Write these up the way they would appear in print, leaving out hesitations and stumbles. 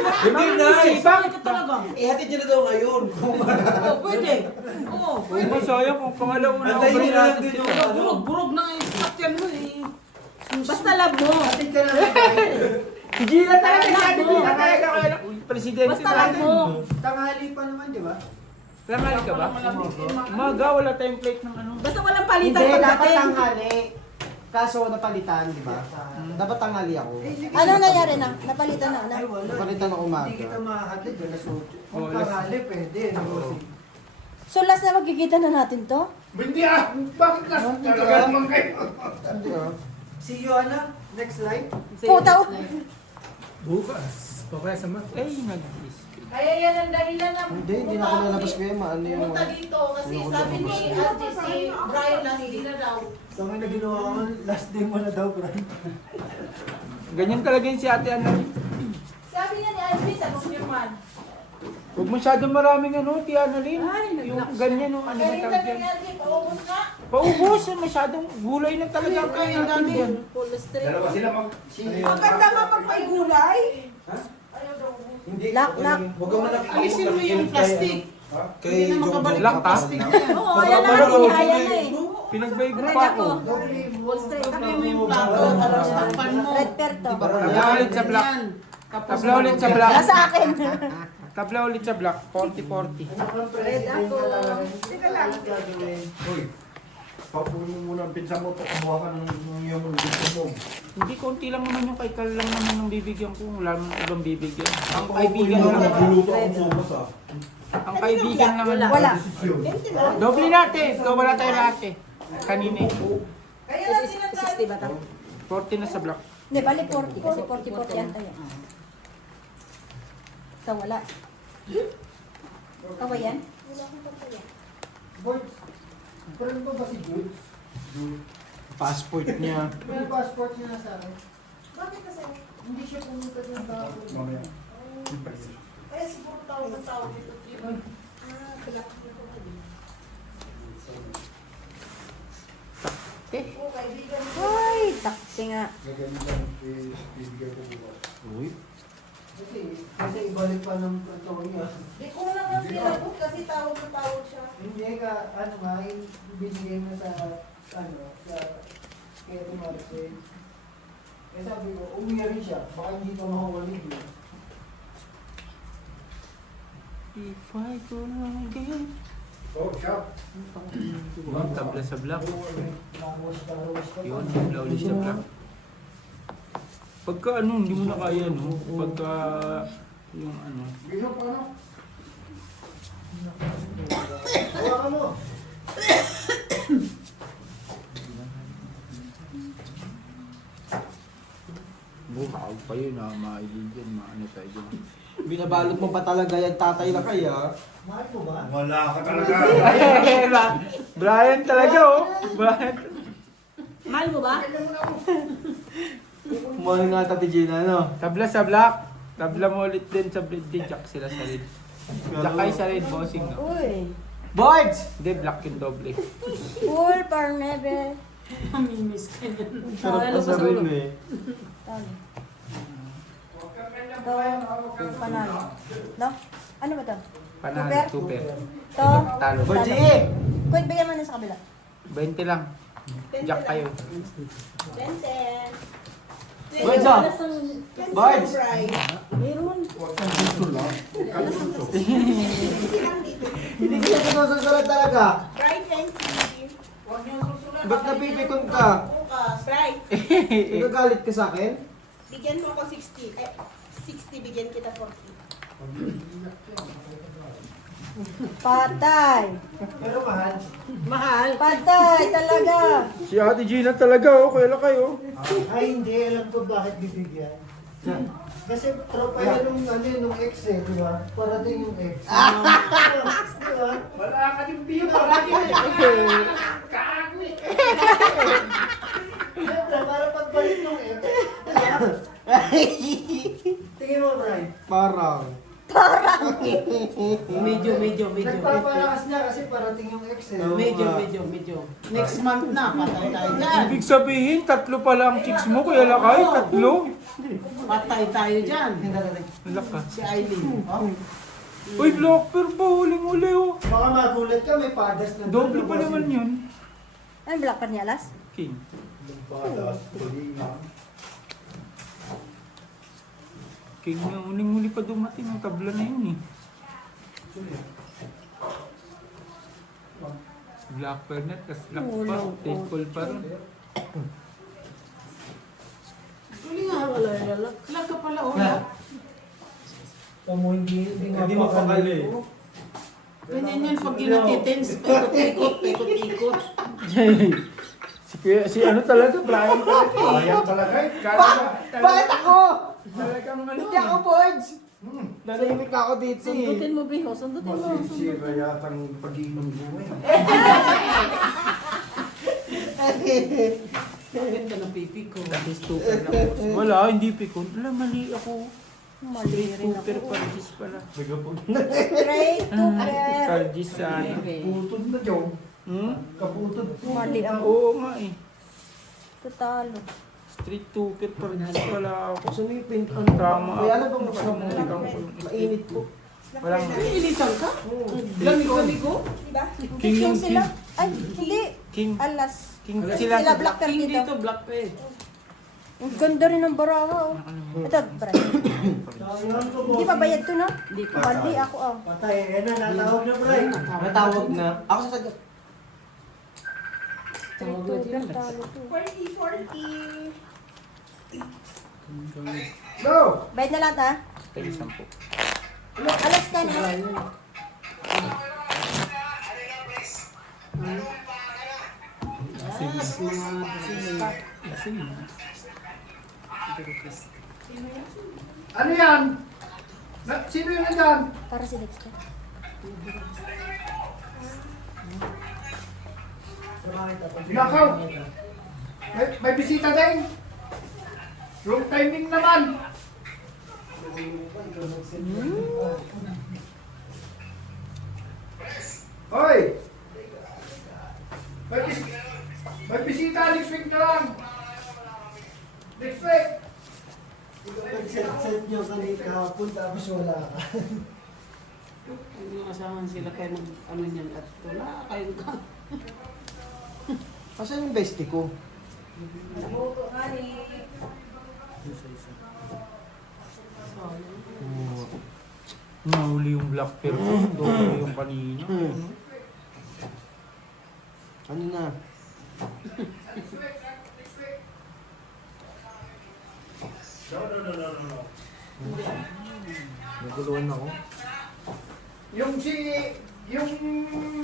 Hindi na. Bakit ka talaga? Ihatid niyo na daw ngayon. Oh, pwede. Oo, Uy, masaya kung pangalawa na Antayin niyo na lang natin din yung kita. ano. Burog na yung sakyan mo eh. Basta love mo. Hatid ka na lang. Si Gina talaga, si Ate Gina talaga. Kaya presidente Basta love natin. mo. Tanghali pa naman, di ba? Tanghali ka ba? Umaga, wala tayong plate ng ano. Basta walang palitan Hindi, dapat pagdating. tanghali. Kaso napalitan, di ba? Dapat tanghali ako. Ano nangyari na? Napalitan na, Ay, na? wala. Napalitan ng umaga. Hindi kita mahatid. Alas 8. Oh, Kung alas- tanghali, pwede. So last na magkikita na natin to? Hindi ah! Bakit na? Talaga naman kayo. Hindi ah. See you, Ana. Next slide. Putaw. Bukas. Papaya sa mat. Ay, nag-is. Kaya yan ang dahilan na Hindi na ako lalabas ko yan. Ano yung... pumunta dito kasi sabi ni Ate si Brian last day na daw. Sa mga na ginawa ko, last day mo na daw, Brian. Ganyan talaga yun si Ate Ana. Sabi niya ni Alvin sa Kumpirman. Huwag masyadong maraming ano, Tia Annalyn. Ay, Yung ganyan, ano ba Kaya tawag sabi yan? ni Alvin, paubos nga. Paubos, masyadong gulay na talaga ang kain natin dyan. Dalawa sila mag... Ang ganda nga magpaigulay. Ayaw daw ubos. Hindi. Lock, lock. Huwag mo na Alisin mo yung plastic. Kay Hindi na Jong makabalik Lock, yung plastic na yan. Oo, ayan na ang inihaya na eh. Pinagbayag mo Red pa ako. ako. Full straight. Sabi mo yung plato, tapos takpan mo. Red pair to. Tabla ulit sa black. Yan. Tapos Tabla ulit sa black. Nasa akin. Tabla ulit sa black. 40-40. Red ako. Teka lang. Uy, papunin mo muna ang pinsan mo. Kumuha ka ng iyong gusto mo. Hindi, konti lang naman yung kay Carl lang naman ang bibigyan ko. Wala naman ibang bibigyan. Ang kaibigan lang. Nagluluto akong sumas ah. Ang kaibigan lang. Wala. Doble natin. Ikaw wala tayo lahat eh. Kanina eh. Kaya lang sinasabi. 60 ba to? 40 na sa black. Hindi, bali 40 kasi 40-40 yan tayo. Ikaw wala. Ikaw ba yan? Boys, pero ba ba si Jules? Passport niya. May passport niya na sa akin. Bakit kasi? Hindi siya pumunta ng kahapon. Mamaya. Kaya siguro tawag ng tao dito. Kaya Eh. Oo, kaibigan mo. Ay, taksi nga. Gaganyan lang. Bibigay ko bukas. Uy. Kasi ibalik pa ng plato niya. Di ko lang ang pinabot kasi tawag na tawag siya. Hindi ka, ano nga, binigay mo sa, ano, sa kaya Marcel. Eh sabi ko, umuwi rin siya, baka hindi ka makukulig yun. If I go again. Oh, shop. Yung tabla sa black. Nakawas ka. Yun, tabla ulit sa black. Pagka ano, hindi mo na kaya no? Pagka yung ano. Gino pa ano? Hawakan mo. Bukaw pa yun ha, mailin dyan, maano tayo dyan. Binabalot mo pa talaga yan, tatay na kaya. Mahal mo ba? Wala ka talaga. Brian talaga oh! Brian. Mahal mo ba? Mahal nga Tati Gina, no? Tabla sa black. Tabla mo ulit din sa blade din, Jack sila sa red. Jack kayo sa red, bossing no? Uy. Boards! Hindi, black yung doble. Full par nebe. Mamimiss ka yan. Sarap pa sa rin eh. Tawag. Ito, panalo. No? Ano ba to? Panalo, Super? super. To, Talo. Boards, talo. sige! Kuwait, bigyan mo na sa kabila. 20 lang. Jack kayo. Benten. Boards, oh! Boards! Meron. Huwag kang gusto lang. Huwag kang gusto. Hindi ka sinususunod talaga. Right, thank you. Huwag niyo susunod. Ba't napipikon ka? Bukas. Right. Nagagalit ka sa akin? Bigyan mo ako 60. 60, bigyan kita 40. Patay. Pero mahal. Mahal. Patay talaga. Si Ate Gina talaga oh, kaya kayo. Ay hindi, alam ko bakit bibigyan. Kasi tropa yan nung, ano, nung ex eh, di ba? Parating yung ex. Di ba? Wala ka din biyo. Wala ka din. Kagwi. Siyempre, para pagbalik nung ex. Tingin mo, Brian. Parang. Medyo. Nagpapalakas niya kasi parating yung ex eh. Medyo. Next month na, patay tayo dyan. Ibig sabihin, 3 pala ang chicks mo, Kuya Lakay, 3. Patay tayo dyan. Wala ka. Si Eileen. Uy, blocker pa, huling-huli oh. Baka magulat ka, may padas na Doble pa naman yun. Ano black pa niya, Alas? King. King na, huling-huli pa dumating ang tabla na yun eh. Black Pernet, tas black pa, table pa rin. Huli nga, wala. Lag ka pala, wala. Hindi mo pakali. Ganyan yan pag ginatitins, paikot-ikot. Si ano talaga, Brian talaga. Ayan talaga eh. Kaya Bakit ako? Talagang ano. Hindi ako, Boards. Nanahimik ako dito eh. Sundutin mo, Biho. Sundutin mo. masisira yata ang pag-iinom mo eh. Ganda ng pipi ko. Wala, hindi pikon. Wala, mali ako. Mali rin Super ako. Pargis pala. Straight to pair. Pargis sa ano. Kaputod na Jong. Kaputod po. Mali ang Oo nga eh. tatalo. Street Super Pargis pala ako. Sumipin ka. Tama. May alam bang Muli kang mainit po. Walang Initan ka? Lamig-lamig ko? King King yung sila. king. Ay, hindi. King. Alas. King Kasi sila. sila black King dito. dito, black pa eh. Ang ganda rin ng baraha. Oh. Ito, Brian. Hindi pa bayad to, no? Hindi ko. Mali ako, oh. Patay, yan na, natawag na bro. Natawag na. Ako sasagot. Tawag na Ito, dyan. talo to. 40. Go! Bayad na lahat, ha? Tayo 10. Alas ka na. Ano yan? Sino yung nandyan? Para si Dexter. Nakaw! May bisita din! Wrong timing naman! Hoy! May bisita, next week na lang! Next week! Nag-set nyo kanina kahapon, tapos wala ka. Yung asahan sila kayo ng ano niyan at wala kayo ka. Asan yung bestie ko? Nahuli yung black pearl ko. Doble yung kanina. Ano na? No. Naguluhan ako. Yung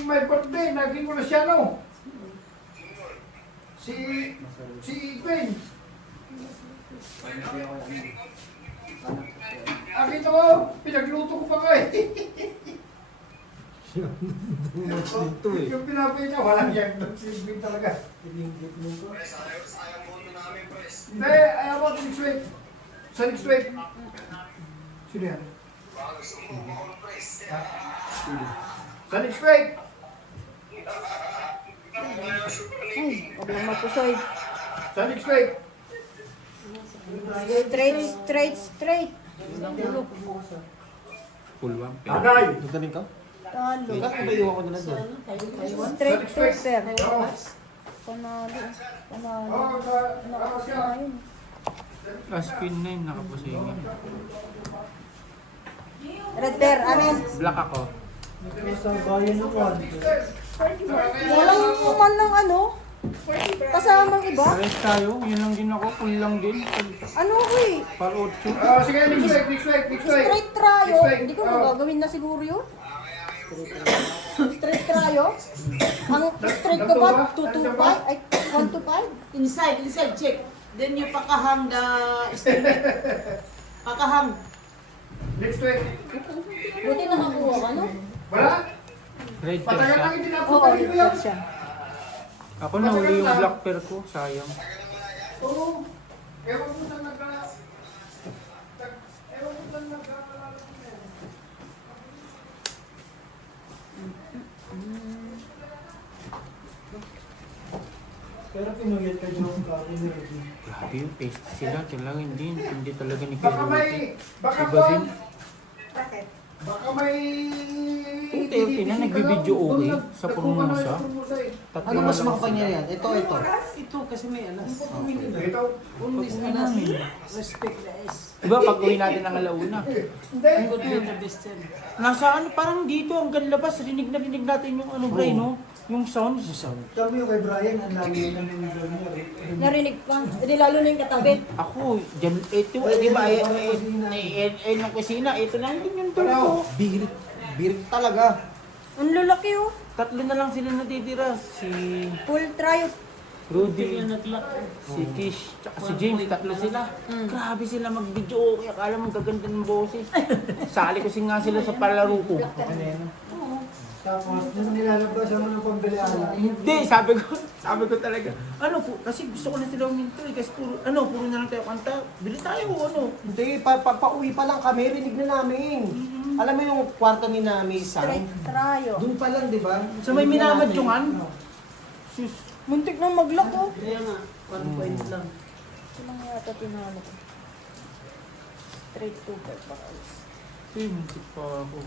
may birthday, naging ko na siya, no? Si Gwen. Akita mo, pinagluto ko pa nga eh. Dito eh. Yung pinapay niya, walang yan doon si Gwen talaga. Tiningit mo ko. Hindi, ayaw mo next week. Sa next week. Sino yan? Sa next week. Ay, huwag lang mapusoy. Sa next week. Straight. Full one. Agay. Dadaling ka? Talo. Bakit ba iwan ko na lang doon? Straight to pair. Oo. Panalo. Panalo. Oo, Nakapas siya. na yun. Last pin 9, nakapusingan. Red pair, amin. Black ako. Isang bayan ng one. Walang man ng ano. Kasamang iba. Pares tayo, yun lang din ako, full lang din. Ano ko eh. Par 8. Sige, next week. Straight tryo. Next week. Hindi ko magagawin na siguro yun. Straight tryo. Ang straight ko ba? 2 to 5? Ay, 1 to 5? Inside, check. Then you pakahang the estimate. Pakahang. Next week. Buti nakakuha ka, no? Wala? Red pair Patagal siya. lang Oo, itinapunan ko yan. siya. Ako nahuli yung black pair ko, sayang. Oo. Ewan ko saan nagka... Ewan ko saan nagka... Pero pinuyat ka dyan ang kami ni Rudy. Grabe yung paste sila. Talaga hindi talaga ni Baka may, baka Iba din. Bakit? baka may... Yung Teo na nagbibideo okay sa Formosa. Tatlo Ano na mas lang makapangyarihan? sila. Ito. Ito kasi may alas. Ito, Always Pag-uwi alas. namin. Respect guys. Diba pag uwi natin ng alauna? Good better best time. Nasa ano, parang dito hanggang labas. Rinig na rinig natin yung ano, Bray, no? Yung sounds. Tama yung kay Brian, ang lagi na naninig niya. Narinig pa. Hindi lalo na yung katabi. Ako, dyan, ito, di ba, yung kusina, ito lang din yung door ko. Birit talaga. Ang lalaki oh. Tatlo na lang sila natitira. Si Full try. Rudy, si Kish, tsaka si James, tatlo sila. Grabe sila mag-video, kaya akala mo gaganda ng boses. Sali ko nga sila sa palaro ko. Tapos, nung nilalabas ako ng pambili ala. Hindi, sabi ko talaga, ano po, kasi gusto ko na sila uminto eh, kasi puro na lang tayo kanta. Bili tayo, ano. Hindi, pauwi pa lang kami, rinig na namin. Alam mo yung kwarto ni Nami Sam? Straight tryo. Doon pa lang, di ba? Sa may minamadyungan. Sus, Muntik na mag-lock oh. Kaya nga, 1 point lang. Ito lang yata tinalo ko. Straight to bed pa. muntik pa ako.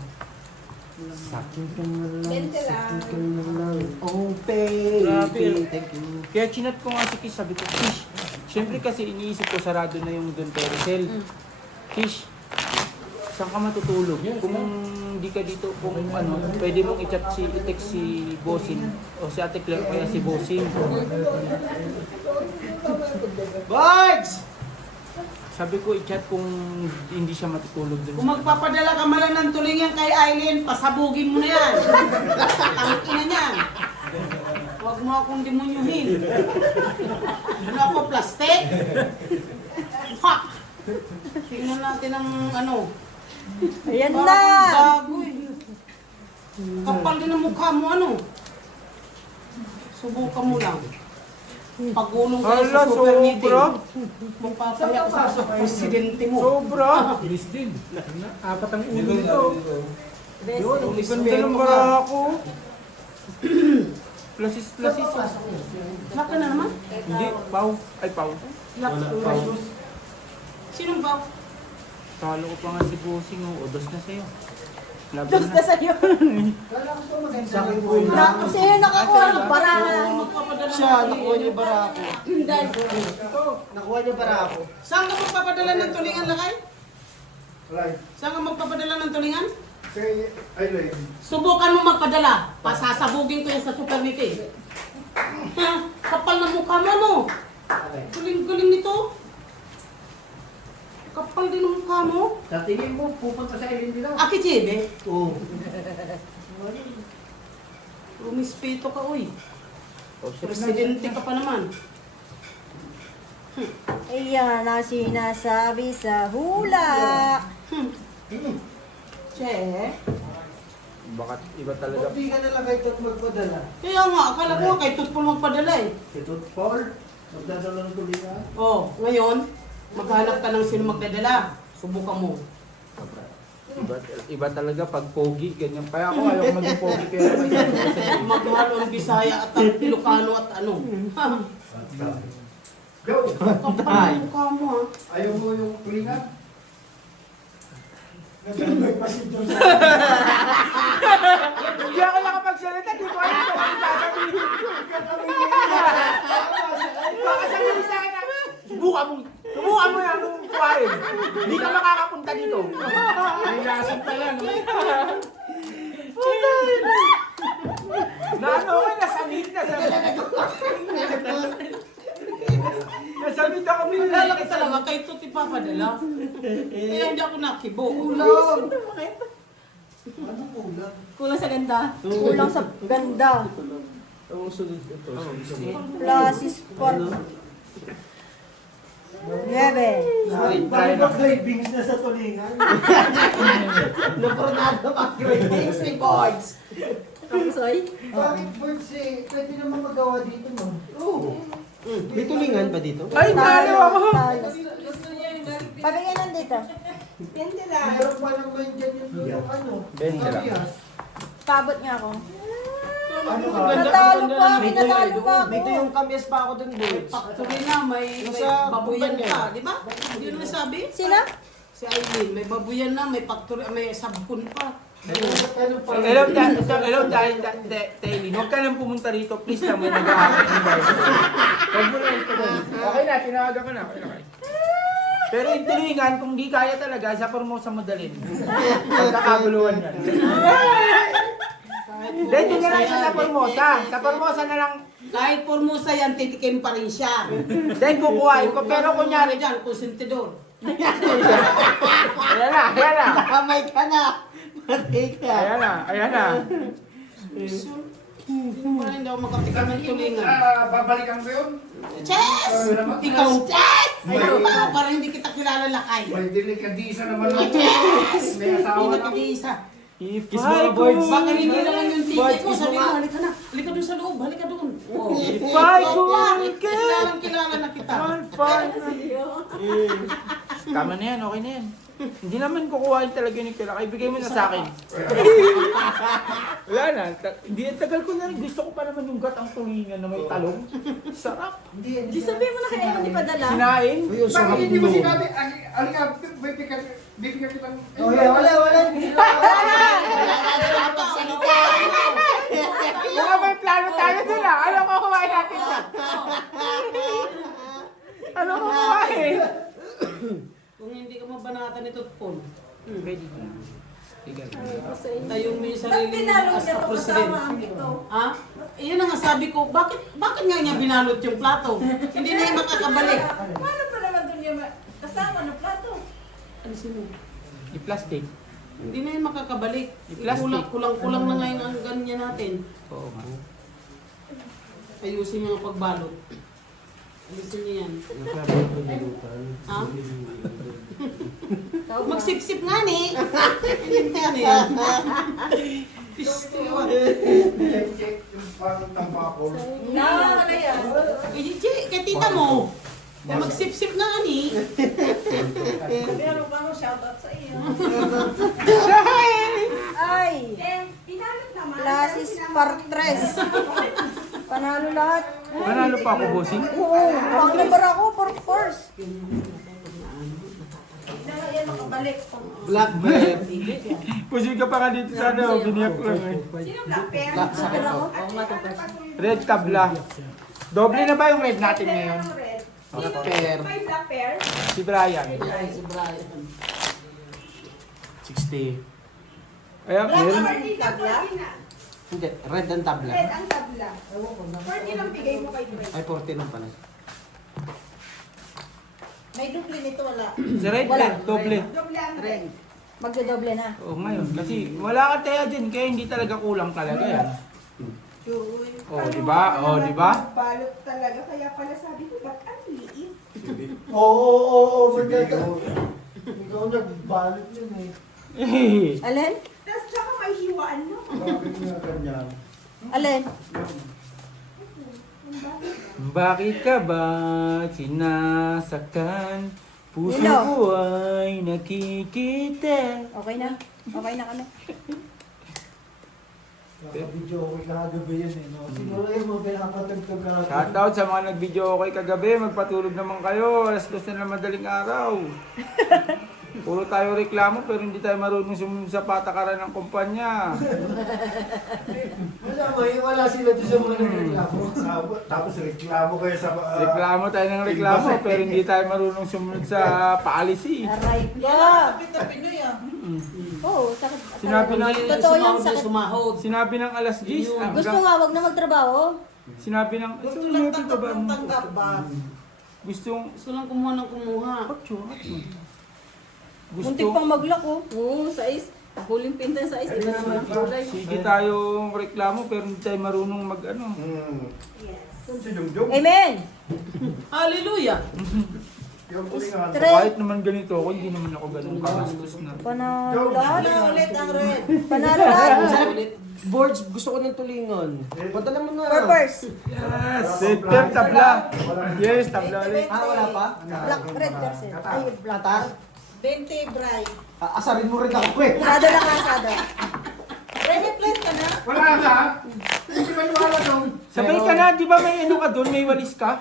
Sakin ka na lang, Bente lang. sakin ka na lang. Oh, baby, Grabe. thank you. Kaya chinat ko nga si Kish, sabi ko, Kish, syempre kasi iniisip ko sarado na yung Don Tercel. Kish, saan ka matutulog? Kung hindi ka dito, kung ano, pwede mong i-text si Bossing o si Ate Claire kaya si Bossing. Bards! Sabi ko i-chat kung hindi siya matutulog dun. Kung magpapadala ka man lang ng tulingan kay Aileen, pasabugin mo na yan. Ang ina niyan. Huwag mo akong demonyuhin. Ano ako, plastic? Fuck! Tingnan natin ang ano. Ayan Parang na! bago eh. Kapal din ang mukha mo, ano? Subukan mo lang. Pagulong kayo sa Hala, super meeting. sobra. Magpapayak ka sa presidente mo. Sobra! Ilis din. Apat ang ulo nito. Yun, ganda ng bara ako. Plasis. Saka na naman. Hindi, Pau. Ay, Pau. Sinong ba? Talo ko pa nga si Bossing, o dos na sa'yo. Laban Dos na na. sa'yo. Kala ko ito maganda. Sa akin po yun. Kasi yun nakakuha ng bara. Magpapadala Siya, ng nakuha niyo tulingan. bara ako. Dahil Nakuha niyo bara ako. Saan ka magpapadala ng tulingan, Lakay? Right. Saan ka magpapadala ng tulingan? Kay Aileen. Subukan mo magpadala. Pasasabugin ko yan sa super meeting. Ha? Kapal na mukha mo, no? Guling-guling nito. Kapal din ang mukha mo. Sa tingin mo, pupunta sa Aileen din ako. Aki, Chebe. Oo. Rumispeto ka, uy. Presidente ka pa naman. ayan ang sinasabi sa hula. Che. Baka iba talaga. Hindi ka na lang kayo ito't magpadala. Kaya nga, akala ko kay Tutpol magpadala eh. Ito, Paul. Magdadala ng tulingan. Oh, ngayon, maghanap ka ng sino magdadala. Subukan mo. Iba talaga pag pogi, ganyan. Kaya ako ayaw ko maging pogi, pero Maghalo ang Bisaya at ang Ilocano at ano. Go! Kapal ang mukha mo ha. Ayaw mo yung tulingan? hindi ako nakapagsalita, di ko alam kung ano sasabihin ko. Baka sabihin sa akin na, subukan mo yan nung kuwain. Hindi ka makakapunta dito. Nilasan pala, no? Na ano ka, nasamid. Nasamid ako. Lalaki talaga kay Tuti papadala. Kaya hindi ako nakibo. Ano kulang? Kulang sa ganda. Kulang sa ganda. Plus sport. 9. Bakit ba cravings na sa tulingan? Napornado pa, grade records. Soy. Bakit birds eh? Pwede naman magawa dito, no? Oo. May tulingan pa dito? Ay, nalo ako. Pabigyan nandito. Bente lang. Meron pa naman dyan yung ano. Bente lang. Kabias. Pabot nga ako. Ano ka? Natalo pa, pinatalo pa ako. May tuyong kamyas pa ako dun, May boys. factory na, may Nasa babuyan bumban pa, di ba? Hindi naman sabi? Sila? Si Aileen, may babuyan na, may factory, may sabkon pa. Hello, Taylin. Huwag ka nang pumunta rito. Please lang, may nag-aakit ng bahay. Huwag mo lang ito. Okay na, tinawagan ka na. Okay na. Pero yung tulingan, kung di kaya talaga, sa Formosa mo dalhin. Pagkakaguluhan yan. Then, yun na lang siya sa Formosa. Sa Formosa na lang. Kahit Formosa yan, titikim pa rin siya. Then, kukuhain ko. Pero kunyari, dyan, konsentidor. ayan na. Kamay ka na. Patay ka. Ayan na. Parang hindi ako makatikim ng tulingan. Babalikan ko yun. Chess! Ikaw, Chess! Ikaw, parang hindi kita kilala lakay. May delikadisa naman ako. Chess! May asawa Hindi na. nag-iisa. If Kiss I mo, boys. could, Baka hindi na lang yung ticket Bart, ko. kiss Sabi mo ko, nga. halika na. Halika doon sa loob. Halika doon. Oh. if I could get Kilalang kilala na kita. one fine. Tama na yan, okay na yan. Hindi naman kukuhain talaga ni Kila. Ibigay mo na sa akin. Wala na. Hindi, tagal ko na rin. Gusto ko pa naman yung gatang tulingan na may talong. Sarap. Di sabihin mo na kaya hindi pa dala. Sinain. Uy, ang sarap Bakit hindi mo mo. sinabi? Alika, bibigyan kitang... Wala. Baka may plano tayo dun ah. Ano kukuhain natin siya? Ano kukuhain? Kung hindi ka mabanatan ito, Paul. Pwede na. Tigal. Tayo mo yung Ba't sarili mo pinalo as niya a ito president. kasama ang ito? Ha? Iyon ang nga sabi ko, bakit nga niya binalot yung plato? Hindi na yung makakabalik. Paano pa naman doon yung kasama ng plato? Ano sino? I-plastic. Hindi na yung makakabalik. I-plastic. Kulang na ngayon ang ganyan natin. Oo nga. Ayusin niyo ang pagbalot. Ayusin niyo yan. Ha? Magsip-sip nga ni. Hindi na yan. Pisto yun. Check yung parang tambako. Na, ano yan? Kay tita mo. Magsip-sip nga ni. Meron pa ako shoutout sa iyo. Ay, Eh, pinalot naman. Lasis Partres. Panalo lahat. Manalo pa ako, bossing. Oo, pang number ako, for force. Hindi na yan makabalik. Blackbird. Pusin ka pa nga dito sa ano, biniyak ko lang eh. Sino black pair? Black sa akin ako. Red tabla. Doble na ba yung red natin ngayon? Sino pair. may black pair? Si Brian. Ay, si Brian. 60. Ayan, Black meron. or di tabla? Hindi, red ang tabla. Red ang tabla. 40 lang bigay mo kay Fred. Ay, 40 lang pala. May duple nito, wala. Si Red, Wala. doble. Doble ang red. Magdodoble na. Oo, ngayon. Kasi wala ka tayo dyan, kaya hindi talaga kulang talaga yan. Uy. Oh, di ba? Oh, di ba? Balot talaga. Kaya pala sabi ko, ba't ang liit? Oo. Ikaw nagbalot yun eh. Alin? Tapos tsaka may hiwaan mo. Bakit nga ganyan? Alin? Bakit ka ba sinasaktan? Puso Hello. ko ay nakikita. Okay na. Okay na kami. Video ko kagabi yun eh. No? Siguro yung mga pinapatagtag ka natin. Shoutout sa mga nag-video okay kagabi. Magpatulog naman kayo. Alas 2 na madaling araw. Puro tayo reklamo pero hindi tayo marunong sumunod sa patakaran ng kumpanya. Wala sila doon sa mga nagreklamo. Tapos reklamo kayo sa... Reklamo tayo ng reklamo pero hindi tayo marunong sumunod sa policy. Aray ka. Sakit na Pinoy ah. Oo, sakit. Sinabi na Totoo yung sakit. Sumahod. Sinabi ng alas 10. Gusto nga, wag na magtrabaho. Sinabi ng Gusto lang tanggap ng tanggap ba? Gustong Gusto lang kumuha ng kumuha. Muntik gusto pang maglak oh. Oo, sais. Huling pinta sa sais. Iba naman ang kulay. sige tayong reklamo pero hindi tayo marunong mag ano. Saan si Jungjung? Amen. Hallelujah! Yung tulingan. Straight. Kahit naman ganito ako, hindi naman ako ganun kagastos na. Panalo lahat. Wala ulit ang red. Panalo lahat. Boards, gusto ko ng tulingan. Padala mo na. Purpose. Yes! Center tabla! Yes, tabla ulit. Wala pa? Black red kasi. Ay, black. Latar? 20 bright. Asarin mo rin ako eh. Asado lang asado. Ready plate ka na? Wala na! Hindi maniwala doon. Sabay ka na, di ba may ano ka doon, may walis ka?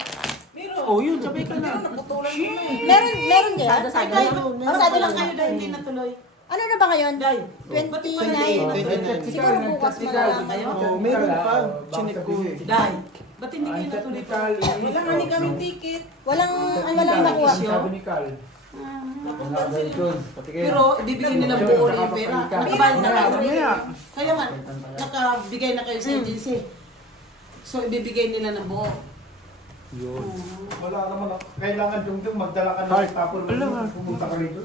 Meron. Oh, yun, sabay ka na. Naputulan mo na eh. Meron din. Ay, Day, pasado lang kayo Day, hindi natuloy. Ano na ba ngayon? Day, 29. Siguro bukas malala kayo. Oh, meron pa. Chinek ko eh. Day, ba't hindi kayo natuloy? Wala nga ni kaming ticket. Walang nakuha. Sabi ni Carl. Napunta sila. Pero ibibigay nila buo na yung pera. Nakabayad na kayo. Mamaya. Kaya nga, nakabigay na kayo sa agency. So ibibigay nila ng buo. Yun. Wala naman. Kailangan yung magdala ka ng tapon mo. Pumunta ka rito.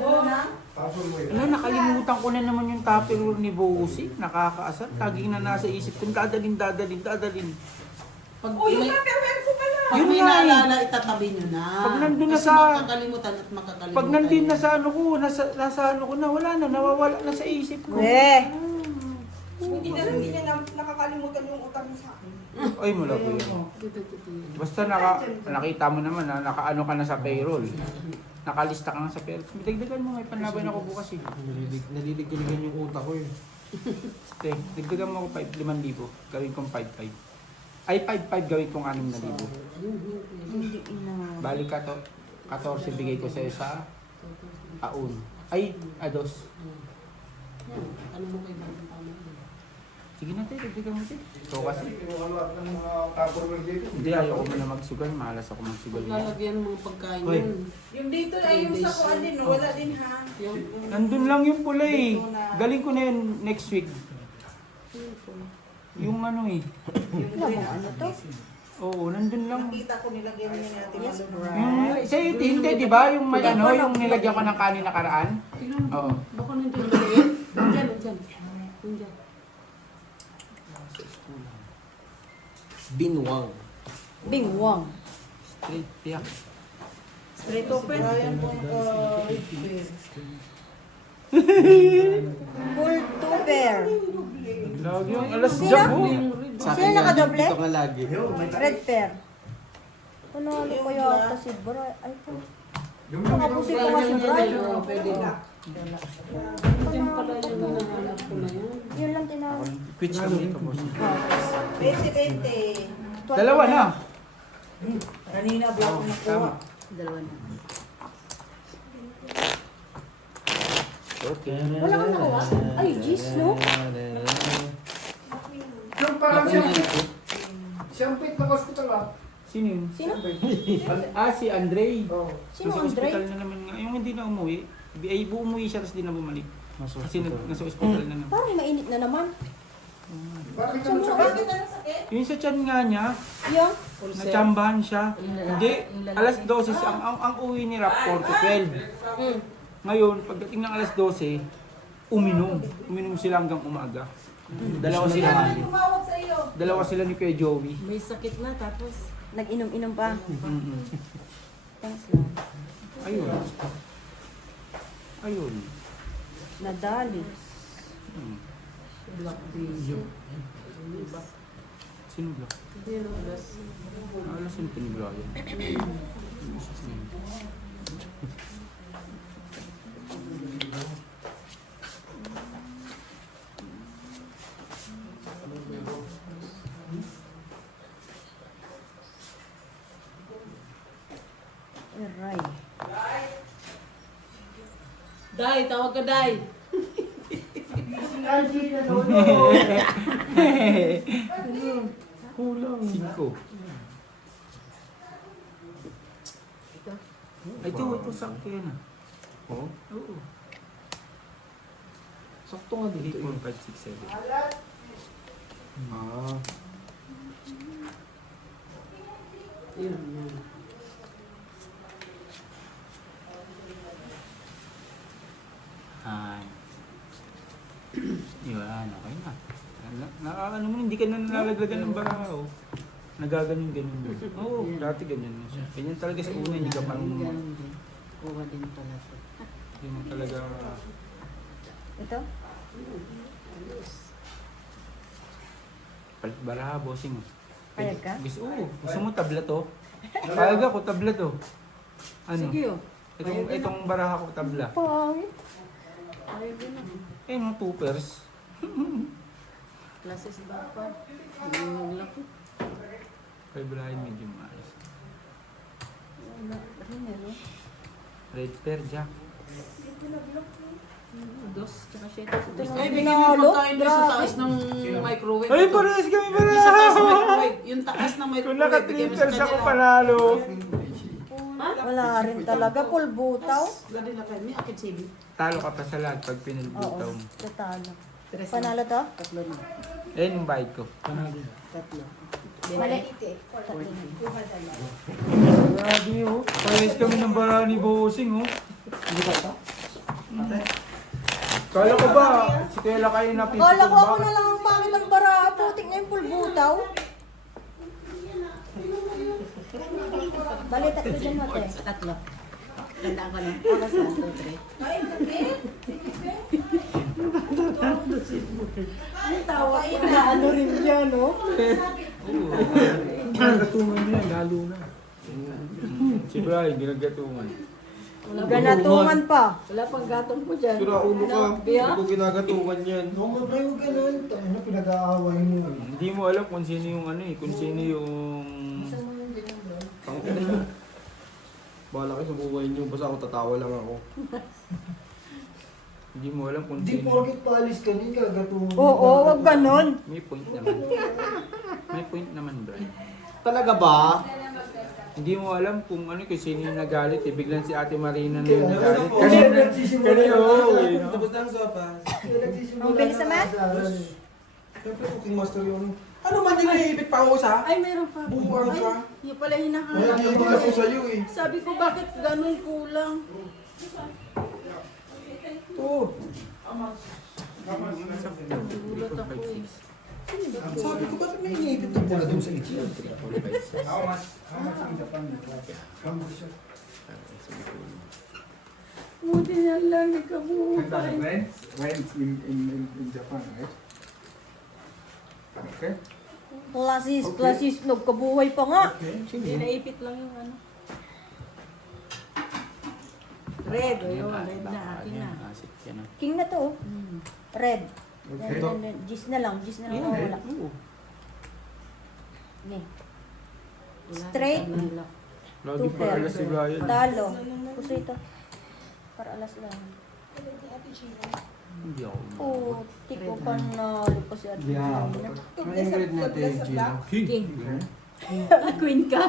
Oo na. Tapon mo yun. Wala, nakalimutan ko na naman yung tupperware ni Bossy. Nakakaasar. Taging na nasa isip ko. Dadalin. Pag Oh, yung may, paperware ko pala. pag Yun may nga eh. naalala, itatabi nyo na. Pag nandun na Kasi sa- makakalimutan at makakalimutan. Pag nandun na sa ano ko, nasa ano ko na, wala na, nawawala na sa isip ko. Hindi na nakakalimutan yung utang mo sa akin. Ay, mula po yun. Basta nakita mo naman na nakaano ka na sa payroll. Nakalista ka na sa payroll. Dagdagan mo, may panlaban ako bukas eh. Nalilig-ligan yung utak ko eh. Te, dagdagan mo ako 5,000. Gawin kong 5,500. Ay, 5,500 gawin kong 6,000. Balik ka to. 14 bigay ko sa'yo sa taon. Ay, ados. Ano mo kayo bagong tama? Sige na, te, dagdagan mo, te. So kasi, Yung lahat ng mga tapon mo dito. hindi, ayoko mo na magsugal. Malas ako magsugal. Lalagyan mo ng pagkain Hoy. yun. Yung dito ay yung sa kuan din, wala din ha. Yung, Nandun lang yung pula eh. Galing ko na yun next week. Yung ano eh. Ano to? Oo, nandun lang. Nakita ko nilagyan niya ni Ate Malu. Yung, sa hindi, di ba? Yung may ano, yung nilagyan ko ng kanin nakaraan. tingnan mo. Oo. Baka nandiyan maliit. Nandiyan. Nandiyan. Binwang. Bingwang. Straight, tiyak. Straight open. Ayan po Full tuber. Lagi yung alas dyan mo. Sino nakadoble? Dito nga lagi. Red pair. Panalo ko yata si Bray. Ay, ito. Yung Nakapusin ko nga si Bray. Pwede na. Diyan pala yung nanganap ko na yan. Yun lang tinawag. Quits kami dito, boss. 20-20. Dalawa na. Kanina ba ako nakuha? Dalawa na. Okay. Wala kang nakuha? Ay, jeez, no? Yung parang siyampit na hospital ah. Sino yun? Sino? Ah, si Andre. Oo. Sino Nasa Andre? ospital na naman nga. Yung hindi na umuwi. Ay, umuwi siya tapos di na bumalik. Kasi nasa ospital na naman. Parang mainit na naman. Bakit ano sa Bakit na sakit? Yung sa tiyan nga niya, Yung? natsambahan siya. Hindi, alas 12, ang uwi ni Rap 4 to 12. Ngayon, pagdating ng alas 12, uminom. Uminom sila hanggang umaga. Dalawa sila. Tumawag sa iyo. Dalawa sila ni Kuya Joey. May sakit na tapos. Nag-inom-inom pa. Mm-mm. Thanks lang. Ayun. Ayun. Nadali. Hmm. Black days. Sino Black? Alas sino pa ni Brian? Aray. Day, tawag ka Day. Kulang. 5. Ay, ito sakto yan ah. Oh? Oo. Sakto nga 8, dito. 4, 5, 6, 7. Ah. Yun, yan. Ay. Yun, okay na. Ano mo, hindi ka na nalalaglagan ng baraho. Nagaganon-ganon mo. Oo, dati ganyan na siya. Ganyan talaga sa una, hindi ka parang Ganun din. Kuha din pala ito. hindi mo talaga... Ito? Palit baraha, bossing mo. Payag ka? Gusto mo tabla to? Payag ako, tabla to. Ano? Sige oh. Itong baraha ko, tabla. Pangit. Ayaw din ako. Eh, mga toopers. Classes ba pa? Yung laki. Kay Brian, medyo maayos. Wala. Rin ano? Red pair, Jack. Dos, tsaka siya. Ito na Ay, bigyan mo binalo. pagkain doon sa Grabe. taas ng microwave. Ay, Ito. parehas kami Yung sa taas ng panalo! microwave. Yung taas ng Kung microwave. naka-twitter siya ko panalo. Wala rin talaga. Pulbutaw. Gadi na kayo. May akit sibi. Talo ka pa sa lahat pag pinulbutaw Oo, mo. tatalo. Tres Panalo to? Tatlo na. Ayun yung bayad ko. Tatlo. Mali. Grabe oh. Parehas kami ng bara ni Bossing oh. Hindi ba ito? Kala ko ba, si Kela kayo napipito Kala ko ako na lang ang pangit ang bara. Putik na yung pulbutaw. Bali, tatlo dyan natin. Tatlo. Tandaan ko na. Ako sa 2, 3. Tawa na ano rin dyan, no? Ginagatungan niya, lalo na. Si Brian, ginagatungan. Ganatungan pa. Wala pang gatong po dyan. Sira ulo ka. Hindi ko ginagatungan yan. Huwag tayo ganun. Ano, pinag-aaway mo. Hindi mo alam kung sino yung ano eh, kung sino yung... Tangina niyo. Bahala kayo sa buhay niyo. Basta ako tatawa lang ako. Hindi mo alam kung Hindi sino. porkit paalis ka din, kagatungan. Oo, wag ganon. May point naman. May point naman, Brian. Talaga ba? Hindi mo alam kung ano kung sino yung nagalit eh. Biglang si Ate Marina na Kaya yung nagalit. Kanina, Kanina, oo eh. no? Tapos na ang sopas. Ang bilis naman. Siyempre, cooking master yun. Ano man yung naipit pa ako sa? Ay, meron pa. Bubuang Ay, ka. yung pala Kaya hinahanap hindi ko. ako sa'yo eh. Sabi ko, bakit ganun kulang? Ito. Nagulat ako eh. Sabi ko, bakit may iniipit na pula doon sa itchen? Buti na lang, ikabuhay. Rent in Japan, right? Okay. Klasis, nagkabuhay pa nga. Hindi, naipit lang yung ano. Red, ayun, red na, akin na. Asit yan ah. King na to, oh. Red. Okay. Gis na lang wala. Oo. Ni. Wala, Straight. wala. Lagi Two pa pair. alas si Brian. Talo. Puso ito. Para alas lang. Hindi ako. Oh, tiko panalo pa si Ate Yeah. Gina. Anong grade natin, Gina? King. Queen ka.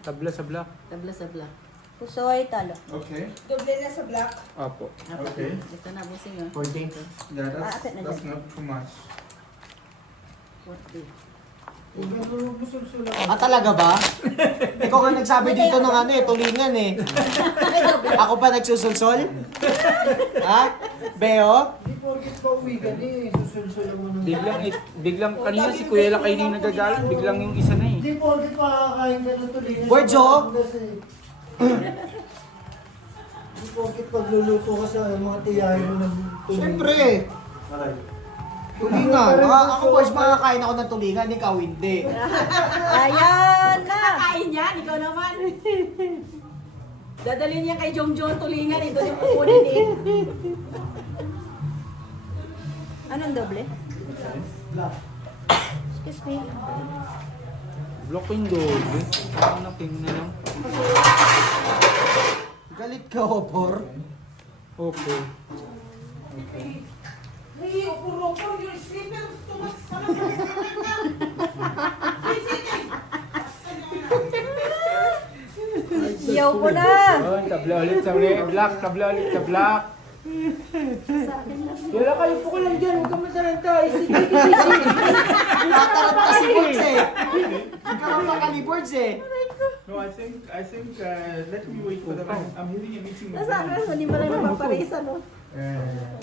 Tabla sa black. Tabla sa black. Pusoy, talo. Okay. Doble na sa black. Apo. Okay. Ito na, busing ah. 14. Yeah, Ate na that's dyan. not too much. 40. Ah, talaga ba? Ikaw ka nagsabi dito ng ano eh, tulingan eh. Ako pa nagsusulsol? Ha? Beo? Hindi porkit pa uwi ka din, susulsulan mo ng... Biglang kanina si Kuya La kayo yung nagagalit. Biglang yung isa na eh. Hindi porkit makakain ka ng tulingan. Words, oh. Hindi porkit pagluluto ka sa mga tiyahin mo ng tulingan. Siyempre. Tulingan. Ako boys, makakain ako ng tulingan, ikaw hindi. Ayan na! Kain yan, ikaw naman. Dadalhin niya kay Jong Jong tulingan, ito yung kukunin eh. Anong doble? Black. Excuse me. Block ko yung doble. Ako na ping na lang. Galit ka, Opor. Opo. Hey, upuro-upuro yung sleeper. Tumas ka na Yaw ko na! Oh, tabla ulit sa black. Tabla ulit sa black. Wala kayo po ko lang dyan. Huwag ka masaranta. Tataranta si Boards eh. Ikaw ang makali Boards eh. No, I think, let me wait for the I'm having a meeting with Nasaan ka? Hindi mo lang napaparisa, no?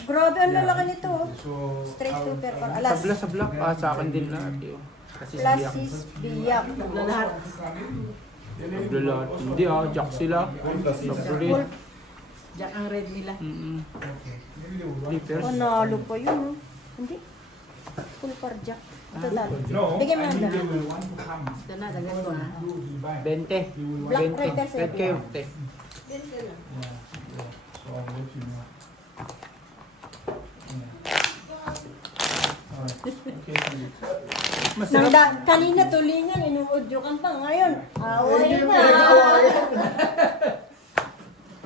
Grabe, ang lalaki nito. oh. So, Straight super para alas. Tabla sa black. Ah, sa akin din na. Ate, oh. Kasi si Biak. Klasis, biyak. Tabla lahat. Tabla lahat. Hindi ah. Jack sila. Jack red. Jack ang red nila. Clippers. Panalo pa yun, oh. Hindi. Full par jack. Ito talo. Bigyan mo ng dala. Ito na, dagat ko ha. 20. Black 20. red kasi. Red kayo. Te. So I'll let you know. Yeah. Alright. Kanina tulingan, inuudyokan pa. Ngayon, away na.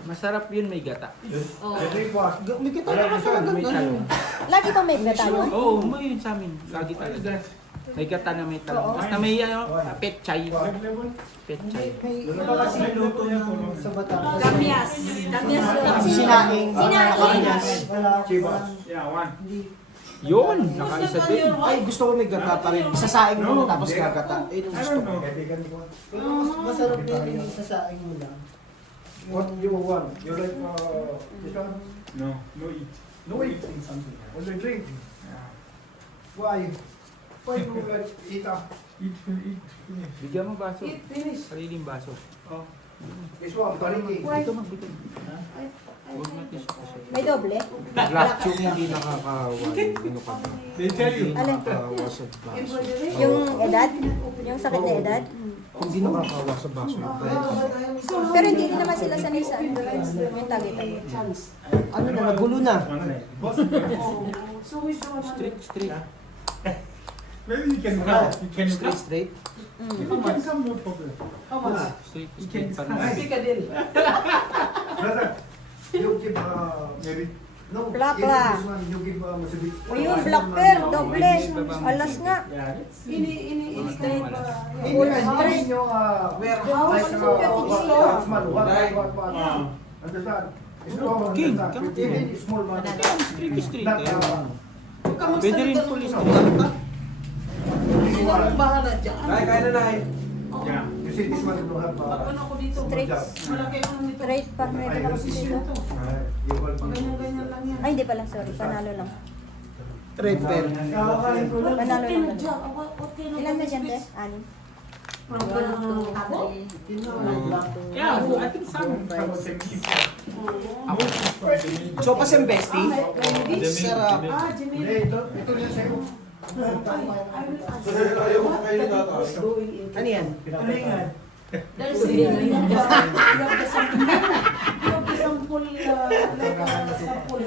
Masarap yun, may gata. May kita na kasi May talong. Lagi ba may gata yun? Oo, may yun sa amin. Lagi talaga. May gata na may talong. Basta may petchay. Petchay. May iba kasi luto ng sa Batangas. Damias. Damias lang. Sinaing. Sinaing. Wala. Yeah, one. Hindi. Yun, nakaisa din. Ay, gusto ko may gata pa rin. Sasaing mo tapos gagata. Eh, yung I gusto don't ko. know. Pero mas masarap din yung sasaing mo lang. What you want? You like this one? No, no eat. No eat. Something. Only drink. Yeah. Why? Why you like eat up? Eat, eat, finish. Bigyan mo baso. Eat, finish. Sariling baso. Oh. This one, pariki. Ito magbigay. Huwag natin siya kasi. May doble? Black yung hindi nakakawa. Ano ka ba? They tell you. Alin? Nakakawa sa baso. Yung edad? Yung sakit na edad? Hindi nakakawa sa baso. Pero hindi din naman sila sanay sa ano. Yung tagay-tagay. Ano na, nagulo na. Straight. Maybe you can come. You can Straight, come. straight. You can come, no problem. Straight. You can Pa come. rin. Brother, you give Maybe. no. Black give lah. this one, you give masibit. Ayun, black pearl, doble. Alas nga. Yeah, it's Ini-ini-straight pa. Full straight. Yung Warehouse. like Store. understand? Strong, King, understand? come Even small one. Straight. Not, Pwede rin police straight. Sino ang bahala dyan? yeah. You see this one don't have Ano ko dito? Straight. Malaki ang nito. Straight pa. May dala kasi dito. you want Ganyan-ganyan lang yan. Ay, hindi pala. Sorry. Panalo lang. Red pear. Kakakain ko lang. Panalo lang. Okay na. Ilan na dyan, te? Anim. From one to Yeah, I think some. So, pasembesti. Sarap. ito niya sa'yo. Ano yan? Ano yan? There's a big You have the sample. You have the sample,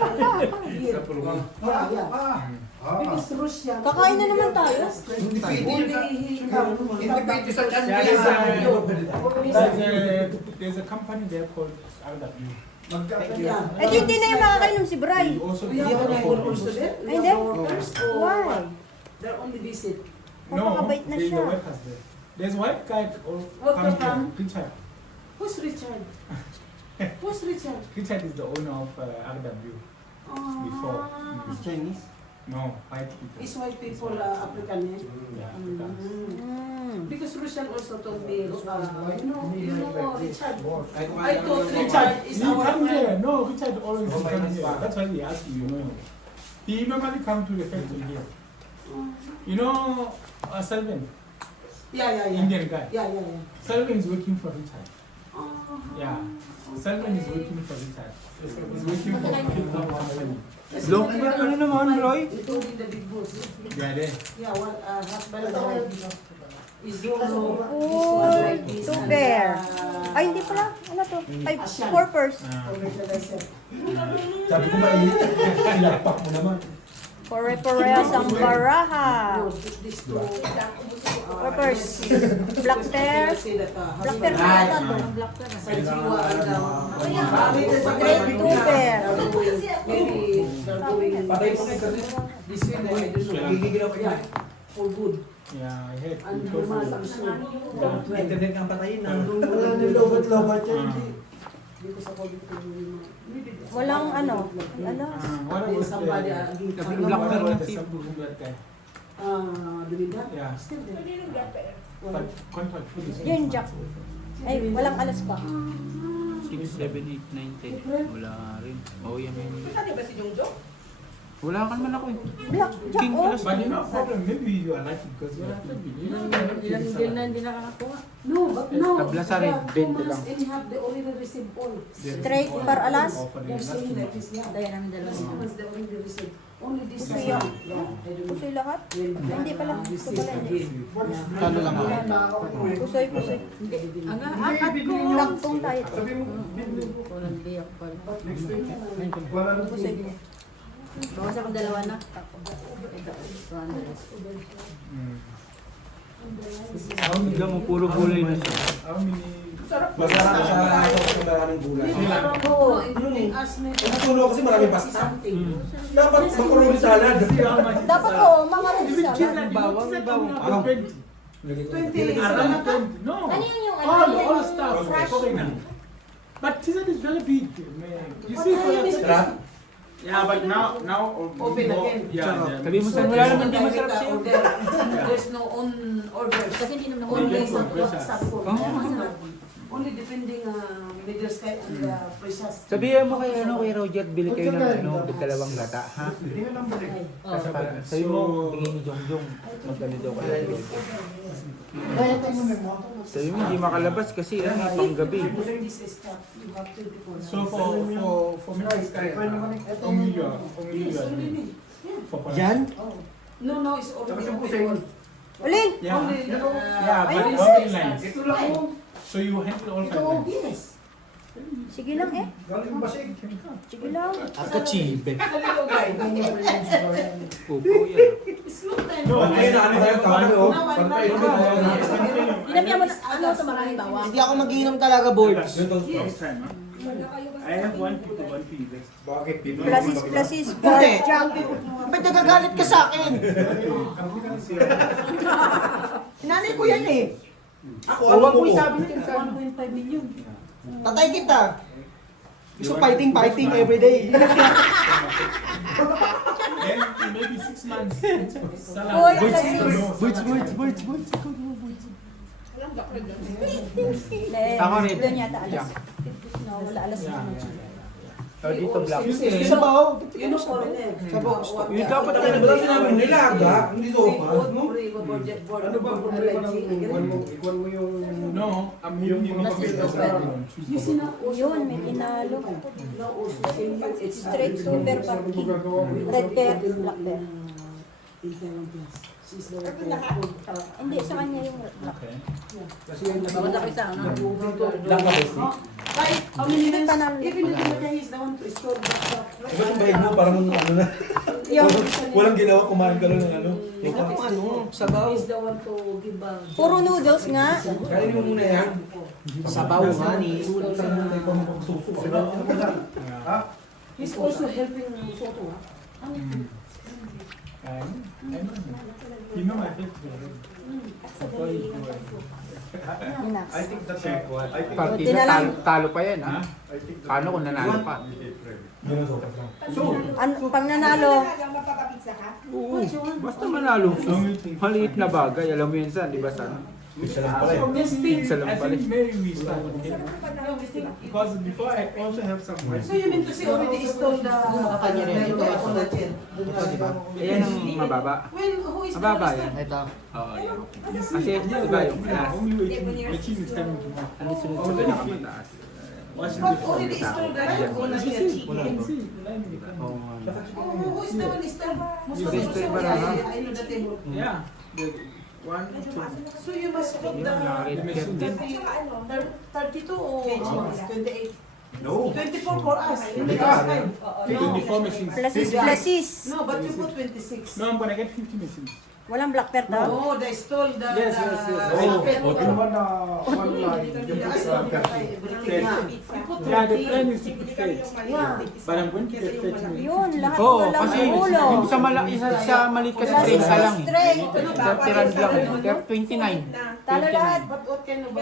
Because Russia. Kakain na naman tayo. Hindi pwede sa tiyan. There's a company there called RW. Eh, hindi na yung makakainom si Bray. Also, We have a also there. Ay, hindi. Why? They're only visit. Napakabait na there's siya. the workers there. There's white guy What comes come? here. Richard. Who's Richard? Who's Richard? Richard is the owner of RW before. Chinese? No, white people. Is white people African, eh? Yeah, Africans. Because Russian also told me, you know Richard. I Ay, thought Richard is He our come there. friend. No, Richard always comes here. That's why we ask you, you know. He normally come to the factory here. You know, Selvin, Yeah. Indian guy. Yeah. Selvin is working for Richard. Yeah. Selvin is working for Richard. He's working for King company. Lo, ano naman, Roy? He told me the big boss. Yeah, there. Yeah, one husband and wife. Is also Uy, two pair. Ay, hindi pala. Ano to? Ay, four pairs. Sabi ko mainit. Ilapak mo naman. Pare-parehas ang baraha. This two. Four pairs. Black pair. Black pair na ata to. Sa jiwa Straight two pair. Maybe they're doing this way, I don't know. Yeah, for good. Yeah, I heard. And Because Burma also. Internet ang patayin na. Wala nilobat-lobat yan. Hindi ko sa COVID ko Walang ano. Ano? what was Somebody the... again. Black pearl What ng was the tip. subgroup that guy? Belinda? Yeah. Still there. But contract for this. Yun, Jack. Ay, walang alas pa. 6, 7, 8, 9, 10. Wala rin. Oh, yan. Ano ba si Jongjo? Wala ka naman ako eh. Black, Jack, King oh. alas. But you know, problem, maybe you are lucky because you are happy. You know, Hindi nakakakuha. No, but now, Tabla sa they red, have 2 bente months lang. and have they already received all. Straight par alas? They're saying like this, yeah. Daya namin dalawa. Last 2 months they already received. Only this Puso one. yan. Yeah, I don't know. Pusoy lahat? When they Hindi pala. Ito receive pala hindi. again. Kano lang ako? Pusoy, pusoy. Ang apat ko. Laktong tayo. Sabi mo, Walang biyak pa. next week. Wala nang Pusoy. Bawas akong dalawa na. Bigyan mo puro gulay na siya. How many? Masarap sa maraming gulay. Oo. Ang puno kasi maraming pasta. Dapat macaroni salad. Dapat oo, mga rin salad. Bawang, bawang. Ano? 20. Around 20. No. Ano yun yung All stuff. Okay na. But Caesar is very big. You see, yeah, but now Open again. Yeah. Sabi mo saan wala naman di masarap sa'yo. There's no on order. Kasi hindi naman Only ako sa food. Only depending middle sky and precious. Sabihin mo kay Roger, bili kayo ng dalawang gata, ha? Sabi mo, bigay ni Jongjong. Magkano daw kayo. Sabi mo, hindi makalabas kasi panggabi. So for me, Sky, only you are for Yan? No, it's already on. Ulin! Yeah. Only, Yeah, but only all stage. lines. Ito lang. So you handle all Ito, five lines. yes. Sige lang eh. Galing basig. Sige lang. Ako chibe. Kalito, guys. Pupo yan. Slow time. No, Ay, ano yan? Kami, oh. Dinamihan mo na ano sa maraming bawang. Hindi ako magiinom talaga, boards. Next time, huh? I have one people. Bakit? Plasis, Hindi. pork chop. Ba't nagagalit ka sa akin? Nanay ko yan eh. Ako, O, wag mo ko? isabi na yun sa 1.5 million. Tatay kita. So fighting every day. Then maybe 6 months. Salam. Uy, plasis. Boards. Ako rin. Doon yata alas. Yeah. No, wala alas na. Oh, dito black. Sabaw. Yun ang foreigner. Yung dapat Ano ako ba sinabi? Nilaga? Hindi sopa. Ano ba problema Ikuan mo yung... No, I'm using Yun, may inalo. Straight super parking. Red bear, black bear. Hindi, sa kanya yung black. Kasi yung Bawas ako isa, ano? lang ka ba? Kahit, Hindi pa namin. even if the guy is the one to store the Iba yung bahig mo, parang ano na. Yung Walang ginawa, kumain ka lang ng ano. Sabaw. is the one to give a puro noodles nga. Kainin mo muna yan. Sabaw, honey. He's also helping photo. You know my favorite. Inax. I think that's I think partida, talo pa yan, ha? Paano kung nanalo pa? Ano, pang nanalo, Oo, basta manalo. Maliit na bagay, alam mo yun saan, di ba saan? isa lang pala eh. Isa lang I pala. think maybe we start again. Because before I also have some rice. So you mean to say already installed the Ayan ang mababa. When, who is the Mababa one yan. Ito. Oo, yan. Kasi, di ba yung alas? Only waiting. Machine is coming to me. Ang sunod sa pinakamataas. Washing But before. already installed the right one You here. see, you can see. the line will come. Oo nga. Who is the one installed? Most Yung of the installed also, ba na, ha? I know the table. Yeah. The one, two. So you must put the Nakaka-repair din. 32 or 28? No. 24 for us. The 24 machines. plasis. No, but you put 26. No, I'm gonna get 50 machines. Walang black bear daw. No, they stole the... Yes, yes, yes. Oh, di naman na one line. Yeah, the plan is to put 30. But I'm going to get 30 machines. Yun, lahat Oo, walang kasi ulo. yung sa maliit kasi Wala 30 lang eh. straight. 30 lang eh. 29. Talo lahat. But what kind of...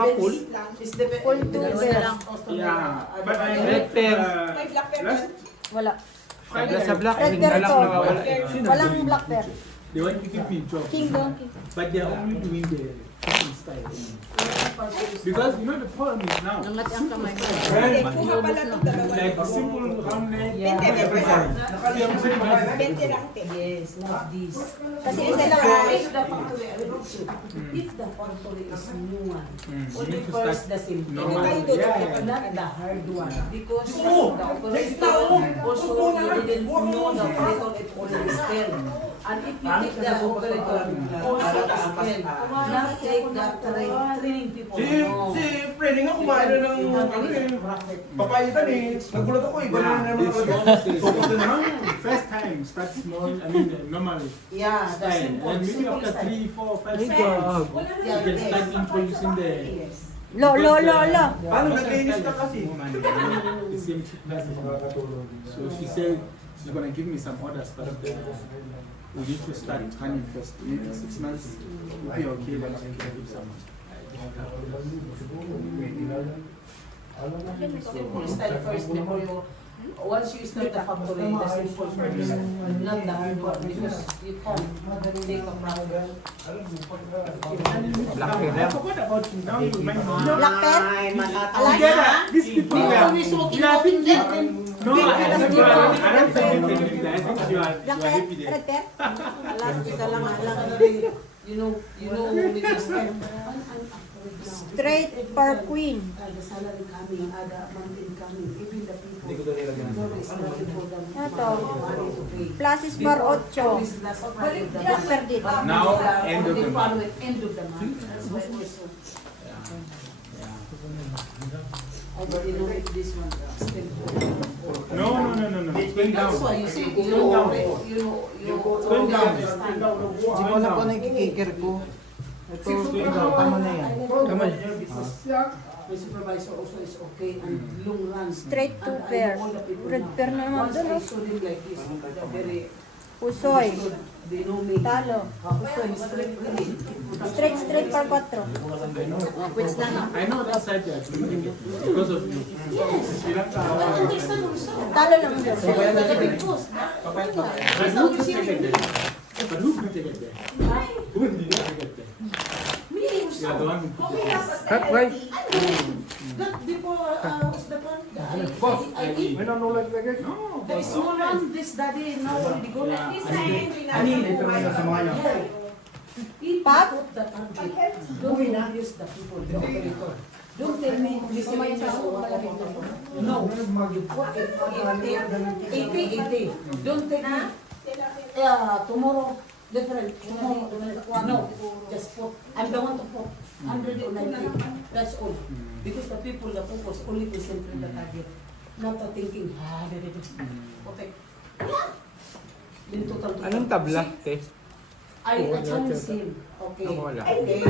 Kapul. Is the... Full two bears. Yeah, but I Red pair. last Wala. Sa black, Red hindi bear na lang to. nawawala. Walang black bear. they want to give me a job. King donkey. But they're only doing the cooking style. Because you know the problem is now. Nangat ang kamay ko. Like a simple round neck. Yes, like this. Kasi isa lang. If the factory, if the factory is new one, only need to first start the simple, normal. Yeah. not the hard one. Because the operation also didn't know the operator it already spelled. And if you take the operator also spelled, not take the training people. Si Freddy nga kumain na ng papaitan eh. Nagulat ako eh. Ganun na naman ako. First time, start small, I mean, normally. Yeah, the Style. simple, And maybe simple after style. 3, 4, 5 Ay, steps, gag. you can start introducing the... Yes. Lo. Paano nag-inis ka kasi? The same classes. So she said she's gonna give me some orders, but we need to start planning first. Maybe 6 months will be okay, then I can give some. Simple style first before you, once you start the factory, the simple first, not the hard one, because you can't take a profit. Black hair I lang. forgot about you now. You remind me. Black pen? Together, these people You were. always walking there. No, I don't think you that. I think you are Black happy pen? there. Red pen? Alas, isa lang, you know, middle style. Straight per queen. The salary coming, the monthly coming, even the people. Hindi ko doon nilagyan. It's nothing for them. Ito. Money to pay. Plasis bar 8. This last Friday of the Black month. per dito. Now, end of the month. Follow it, end of the month. That's why also. I didn't know if this one still. No. It's going That's why down. you see, It's going down. you going down. understand. Hindi ko alam kung nagkikikir ko. Ito, tama na yan. Tama. My supervisor also is okay and long run. Straight to And I pair. know all the people Red now. pair na naman Once dun, I oh. saw them like this, they're very Pusoy. good. They know me. Talo. Pusoy, straight really. Straight per 4. Which na na? I know that side there. Because of you. Sri Lanka. I understand also. Talo lang yun. So, the big boss. But who can take it there? But who can take it there? Who did not take it there? Me, You are the one who put it there. Cut, right? That before was the one. I eat. May nanulag na guys. No. The small one, this daddy now already go like this. Pop? Put the target. Don't use the people, the operator. Don't tell me this is no. You put it 80. Don't tell me. Tomorrow different. Tomorrow no. Just put. I'm the one to put 190. That's all. Because the people, the focus only concentrate the target, not the thinking. Okay. Yung total. Anong tabla, te? I challenge him. Okay. Ako wala. Okay.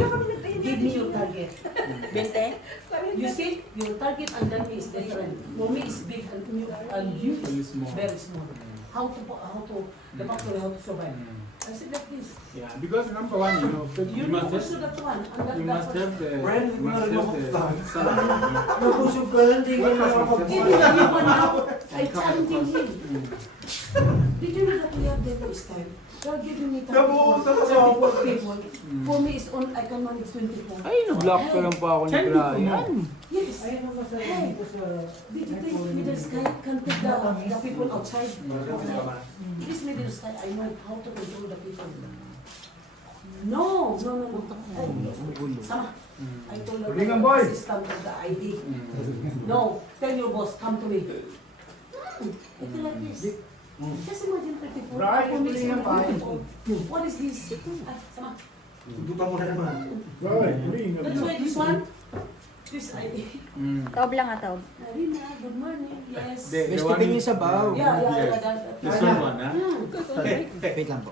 Give me your target. 20? You see, your target and then is different. For me, it's big and you is very small. How to the factory, how to survive. I said like this. Yeah, because number one, you know, You you must also have, that one. And that, you must have the, Friend, you must have the salary. Nabusog ka lang, hindi ka Even the new one now, I challenging him. Did you know that we have the style? They're giving me Nabuo, 34 people. For me, it's on, I can manage 24. Ay, na-block ka lang pa ako ni Brian. Yes. Hey, did you think Middle Sky can put the people outside? This Middle Sky, I know how to control the people. No. Sama. I told her Hulingan, boy. the system of the ID. No, tell your boss, come to me. It's like this. Just imagine 34. Right, For me, it's hulingan, boy. 24. What is this? Sama. Sundutan mo na naman. That's why this one, this ID. Taob lang nga, taob. Arina, good morning. Yes. Guys, tipin niyo sa baw. Yeah. This one, huh? Wait lang po.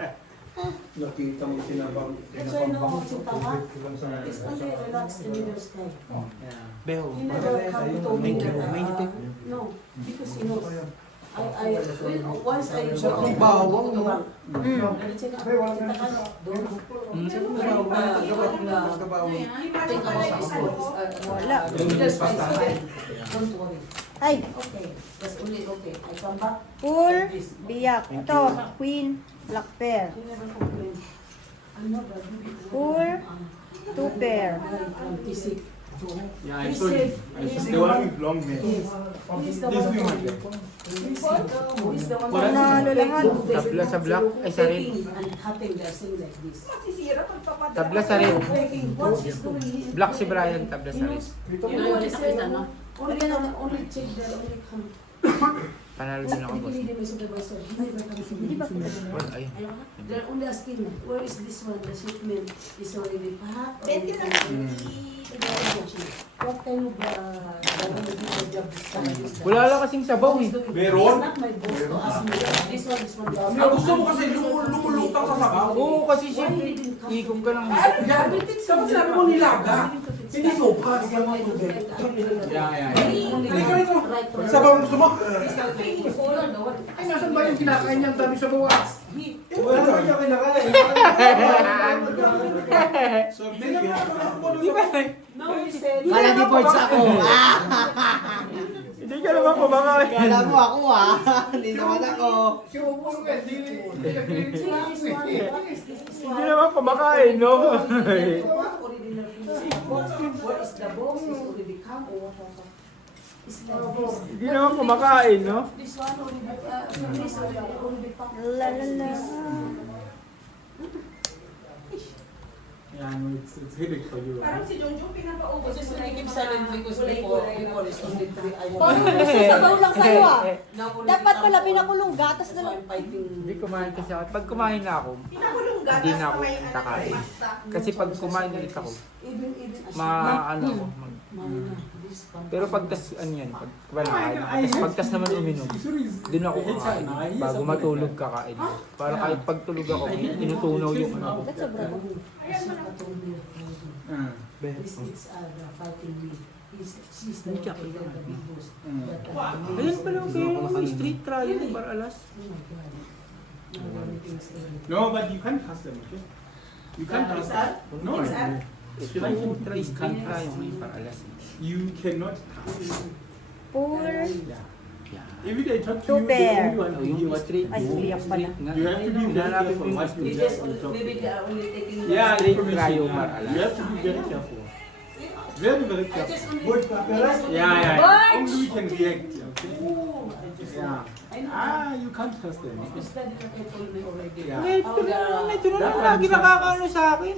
Nakita mo sinabang. That's why no, Sintawa, it's only relax in Middle Sky. Yeah. Beho. He never come to me Thank you. that, May nito. no, because he knows. Once I go Ang bawang, no? Check out, kita ka, doon. Check mo daw, think about the sports. Wala. Middle Sky, don't worry. Ay, Okay, that's only okay. I come back. full, biyak. Ito, queen, black pair. He never complain. I'm not a Full, 2 pair. 26. Yeah, I saw him. I saw the one with long hair. Yes. He's the This one. new one. He's the one. Panalo lahat. Tabla sa black, ay sa red. Taking and cutting, they're saying like this. Tabla sa red. Taking, what she's doing here. Black si Brian, tabla sa red. You know what is it, no? Only check there, only come. Panalo din ako, boss. Hindi may supervisor. Hindi ba Well, ay. They're only asking, where is this one? The shipment is already packed. Pwede na. What kind of job this time? Wala lang kasing sabaw eh. Meron? It's not my boss to ask me. This one is from the Ang gusto mo kasi lumulutang sa sabaw. Oo, kasi siyempre, igom ka lang. Dapat sinabi mo nilaga. Hindi sopa. Halika rito. Sabaw ang gusto mo? Ay, nasan ba yung kinakain niyang dami sa bawas? Wala naman siya kinakain. So, Hindi naman ako nakakuha Di ba? No, he said. Kala ni Boards ako. Hindi ka naman kumakain. Kala mo ako Hindi naman ako. Hindi naman kumakain, no? Where is the box? It's already come. It's like this. Hindi naman kumakain, no? This one already packed. La la la. yeah, I know it's headache for you. Parang si Jonjong pinapaubos. Kasi sinigib silent because before is only 3 hours. Parang sasabaw lang sa'yo ah. Now only Dapat pala now, pinakulong gatas so na lang. I'm fighting. Hindi kumain kasi ako. Pag kumain na ako, Pinakulong gatas hindi na ako may kakain. Kasi pag kumain ulit ako, Even ano ako. this one. Pero pagtas, ano yan, pag kumain ako. Tapos pagtas naman uminom, doon ako kakain. Bago matulog kakain. Para kahit pagtulog ako, tinutunaw yung ano ko. That's sobra ba? This is fighting me. She's the one that the big boss. But, Ayan pala yung street trial para alas. oh my God. No, everything's there. No, but you can't trust them, okay? You can't trust them. No, Street trial ngayon para alas. you cannot trust. Poor. Yeah. If they talk to Two you, they bear. only want to hear what street, Ay, iyak pala. nga. you have to be very Hanapin careful mo yung what you street. just talk. Maybe they are only taking the Yeah, Street information. trial Yeah. para alas. You have to be very careful. Very, very I careful. just only Board paperas? Yeah. Boards! Only we can react, okay? Oh, I just Yeah. I know. You can't trust them. You studied what I told me already. Yeah. Ito na lang lagi nakakaano sa akin.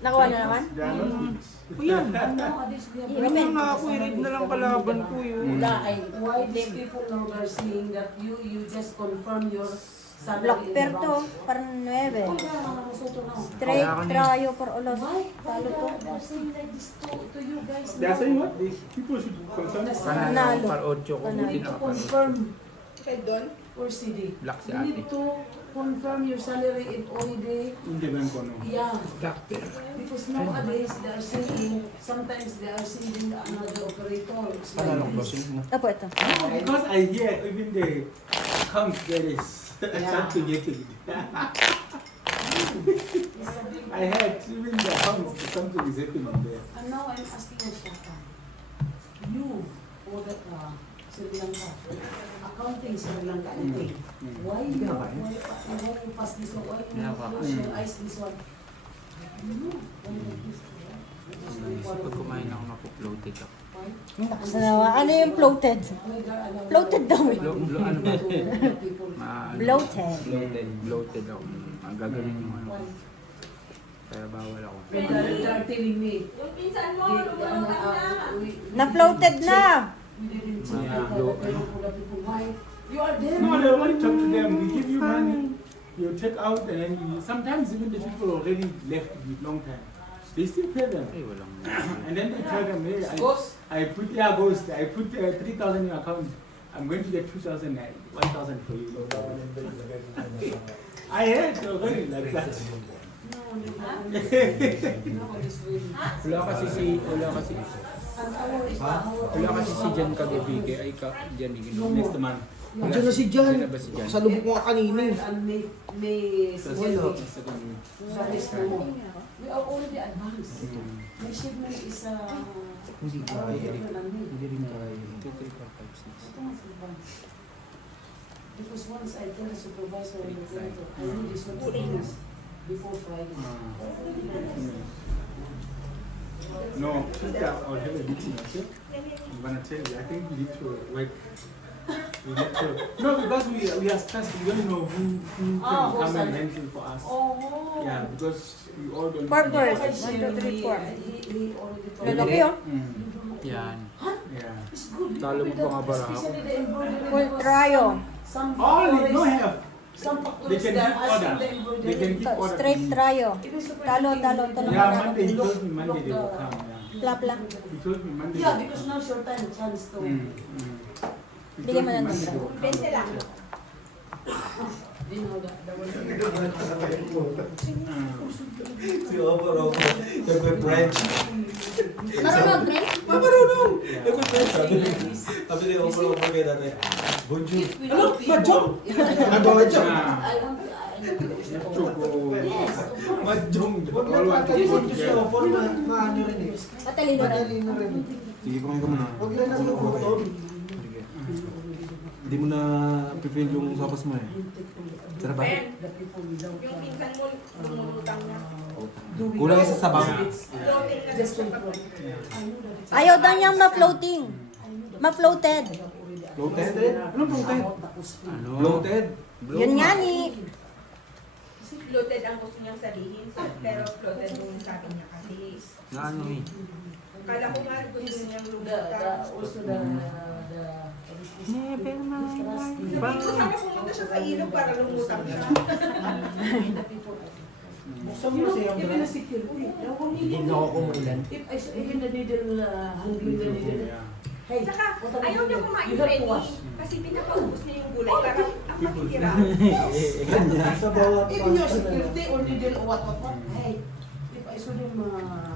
Nakuha na naman? They are not good. Yan. Nowadays we have Wala nga ako, i-read na lang kalaban ko yun. Why these people now are saying that you just confirm your salary Black in pair the to. bank? Parang 9. Oh, yeah, nosotros now. Straight Kaya ka na. trayo por ulos. Why? Talo to. They're saying like this to you guys They are now. saying what? They, people should confirm. Panalo ako par 8 ko, You buti need to nakapanood. confirm Kay Don? or CD. Black si You ate. need to confirm your salary in holiday. In the bank or no? Yeah. Black bear. Because nowadays they are saying, sometimes they are sending another operator. It's like Panalo ko this. Apo, ito. Because I hear even the account there is something getting. I heard even the account something is happening there. And now I'm asking you, Shaka, you or the Sri Lanka, accounting Sri Lanka, okay. Why you pass this one? Why you nationalize this one? No, why like this? Pag kumain ako, mapu-floated ako. Tapos na naman. Ano yung floated? Floated daw eh. Ano ba? Bloated. Bloated ako. Ang gagaling yung ano. Kaya bawal ako. They are telling me, Na-floated na. we didn't check Yeah. the people. Why? You are there. No, they want to talk to them. We give you money, you take out, and then you, sometimes even the people already left with long time. They still pay them. Ay, walang... And then they tell them, hey, Ghost? I put 3,000 in your account. I'm going to get 2,000, 1,000 for you. I heard already like that. No, no, this really. Wala kasi si Jan Kagabike ay Jan Next month. Diyan na si Jan. Diyan na ba si Jan? Sa lubog ko nga kanina eh. And may So, sweldo. second week. Sa list mo. We are already advanced. My shipment is Hindi kaya. Hindi Hindi rin kaya. 2, 3, 4, 5, 6. Because once I tell the supervisor and the director, I need this one to finish before Friday. No, Tuesday I'll have a meeting, okay? I'm gonna tell you, I think we need to work. We need to, no, because we are stressed, we don't know who can come and handle for us. Oh. Yeah, because we all don't Four know. birds. I 1, share 2, 3, 4. he already told Lalaki oh. Mm. Yan. Yeah. It's good. Talo mo pa nga bara ako. Especially the embroidery. Full trio. Some All factories- no have. Some They factories can they are give asking order. the embroidery. They can give order. Straight trio. It is super Talo, difficult. talo, talo. Yeah, Monday he told me Monday they will come. Yeah. Pla pla. He told me Monday. Yeah, they will because come. now short time chance to. He Bigyan told mo me ng Monday number. they will come. You know the one. Si Opo, nagpe-French. Marunong, Dre? Marunong! Nagpe-French. Sabi ni Opo, kaya dati. Bonjour. Ano? Mahjong! Ano mahjong? Yeah. I want to. You have to go. Yes. Mahjong. Huwag All lang want to pagkalimutan go ko si together. Opor, maano rin eh. Matalino rin. Matalino rin eh. Sige, kumain ka muna. Huwag lang ang lukuton. Hindi mo na pipil yung sapas mo eh. Sarap ba? The people without. Yung pinsan mo, lumulutang na. Kulang isa sa bang. Floating na Just siya. control. I know that it's. Ayaw daw niyang ma-floating. Ma-floated. Floated? Anong floated? Ano? Floated? Yun nga ni. Floated ang gusto niyang sabihin, pero floated yung sabi niya kasi. Na ano eh. Kala ko nga gusto niyang The lumutang. also the Never mind. Sabi ko sana pumunta siya sa ilog para lumutang siya. Buksan You mo know, kasi yung even a security, the one Hindi na ako kumulan. if I even the needle, hungry the needle, Yeah. hey, Saka, what are ayaw you niya doing? kumain You have to ready. wash. Kasi pinapaubos niya yung gulay para ang makikira. sa bawat Even your security or needle or what, hey, if I saw them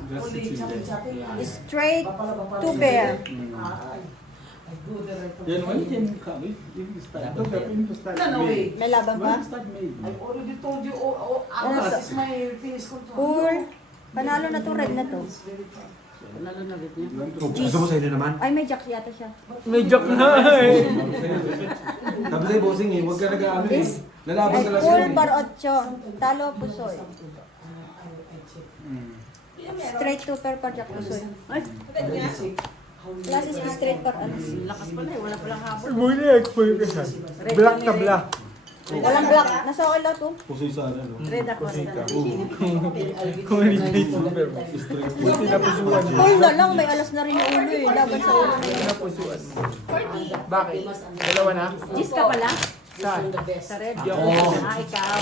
Just only sitting there. chopping, Straight to bear. I go there and Then when can you come? If you start, I thought that when you start No, May. wait. May laban When ba? you start May. I already told you, Ano August to? is my finish control. Cool. Panalo na to, red na to. Panalo na red niya. Gusto mo sa inyo naman? Ay, may jack yata siya. May joke na eh. Sabi sa'yo, bossing eh, huwag ka nag-ano eh. Lalaban Ay, talaga cool sa'yo. par 8. Talo pusoy. Straight to per par jack pusoy. Ay, Sabi niya, plus is straight par ano. Lakas pala eh, wala palang habol. Muna explain ka siya. Black na black. Walang black. Nasa okay lang to. Pusoy sa ano. Red ako. Kung hindi na super. Buti na pusuan mo. Cool na lang, may alas na rin yung ulo eh. Laban sa ulo. Buti na pusuan mo. Bakit? Dalawa na? Gis ka pala? Saan? Sa red. Oo. Ah, ikaw.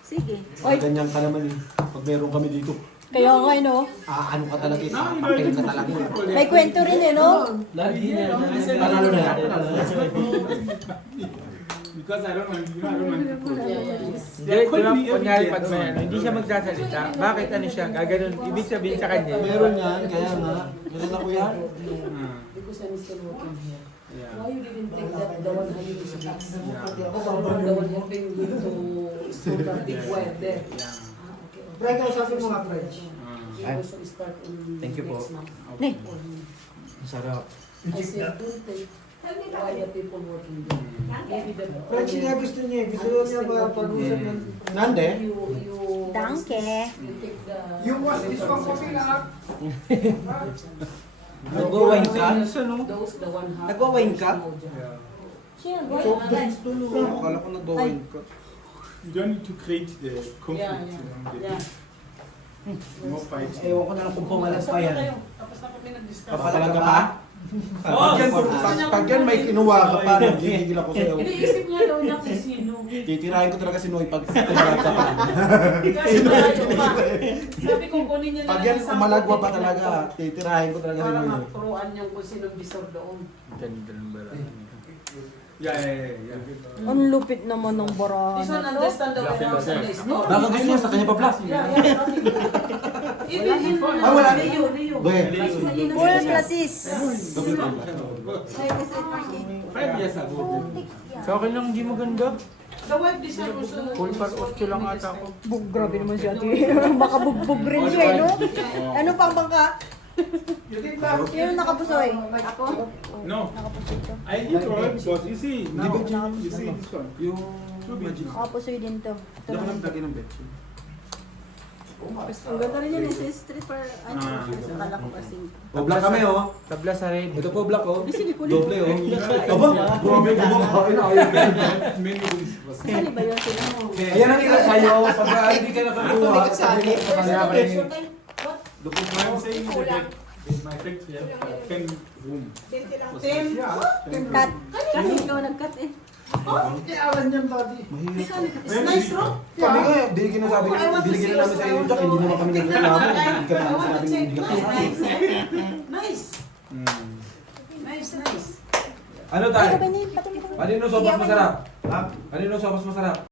Sige. Oy. Ganyan ka naman eh. Pag meron kami dito, Kaya nga eh, no? ano ka talaga eh. Papel ka talaga eh. May kwento rin eh, no? Panalo na yan. Panalo na yan. Because I don't want, you know, I don't want people. Di ba, kunyari pag may ano, hindi siya magsasalita. Bakit ano siya? Gaganon. Ibig sabihin sa kanya. Meron yan, kaya nga. Ganun ako yan. Because I'm still working here. Yeah. Why you didn't think that the one having is a tax? Yeah. The one helping you to store the big wire there. Yeah. Okay. Fred, kausapin mo nga, Fred. You also start on Thank you po. next month. Ni. Sarap. I said, don't take why the people working there. Maybe the Fred, siya gusto niya eh. Gusto niya pag-usap ng... Nande? you Danke. you take the You want this one coffee na? Nag-wine ka? those the one half. Nagwa-wine ka? Siya, Soft drinks to no. Akala ko nag-wine ka. You don't need to create the conflict, Yeah, you know, the yeah. more fights. Ewan ko na lang kung pumalas pa yan. Tapos na kami nag-discuss. Papalag ka pa? Pag yan may kinuha ka pa, nagigigil ako sa'yo. Iniisip niya daw na kung sino. Titirahin ko talaga si Noy pag pumalag ka pa. Kasi malayo pa. Sabi ko kunin niya na Pag lang yan ang sample umalagwa pa dito. talaga, titirahin ko talaga si Para Noy. maturuan niyang kung sinong bisor doon. Ganda ng barang. Yeah, yeah, yeah. Ang lupit naman ng barahan This one na to. understand the way how Sunday store. Baka gusto niya sa kanya pa plus. Yeah, yeah. Even in Ah, wala. Leo. Full plasis. Double pa. 5 years ago. Sa akin lang hindi maganda. The wife this one also. Full par 8 lang ata ako. Bug, grabe naman siya. Baka bugbog rin siya eh, no? Ano pang bangka? Sino nakapusoy? Ako? No, Nakapusoy to. I eat all because you see, now, you see this one. Yung Nakapusoy din to. Ito Hindi ako naman. nagtagi ng betchin. Ang ganda rin yan eh. Sa street par, ano, akala ko kasing. O, black kami oh. Tabla sa red. Ito po black oh. Sige, kunin. Doble oh. Aba, grabe kumakain na ayaw ka. Many ways was. Sali ba yun sila mo? Ayan ang hirap sa'yo. Pag hindi ka nakakuha, sabi mo sa kanya. I'm saying the In my factory, I have 10 rooms. 20 lang. Tim, Cut. Kasi ikaw nag-cut eh. Kailangan niyan, daddy. it's nice, bro. Kami nga, binigyan na sabi, binigyan na namin sa iyo, Jack, hindi naman kami nagreklamo. Hindi ka namin sinabing hindi ka Nice. Nice, nice. Ano Ay, tayo? ito ba ni? Patingin ko. Kanino sopas masarap? Ha? Kanino sopas masarap?